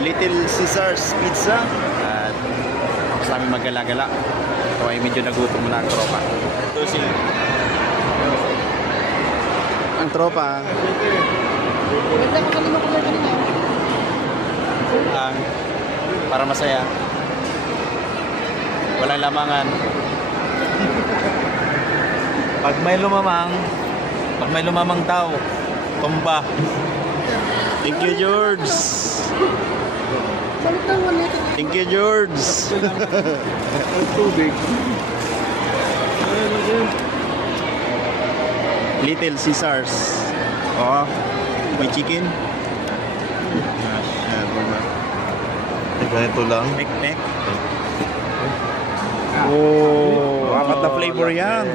Little Caesars Pizza. At sa aming magala-gala. Ito ay medyo nagutom na ang tropa. Ito si ang tropa. Ang para masaya. Walang lamangan. Pag may lumamang tao, tumba. Thank you, George. Thank you, George. Little Caesars. Oh, may chicken. Ganito lang. Mek-mek. Oh, apat na flavor yan.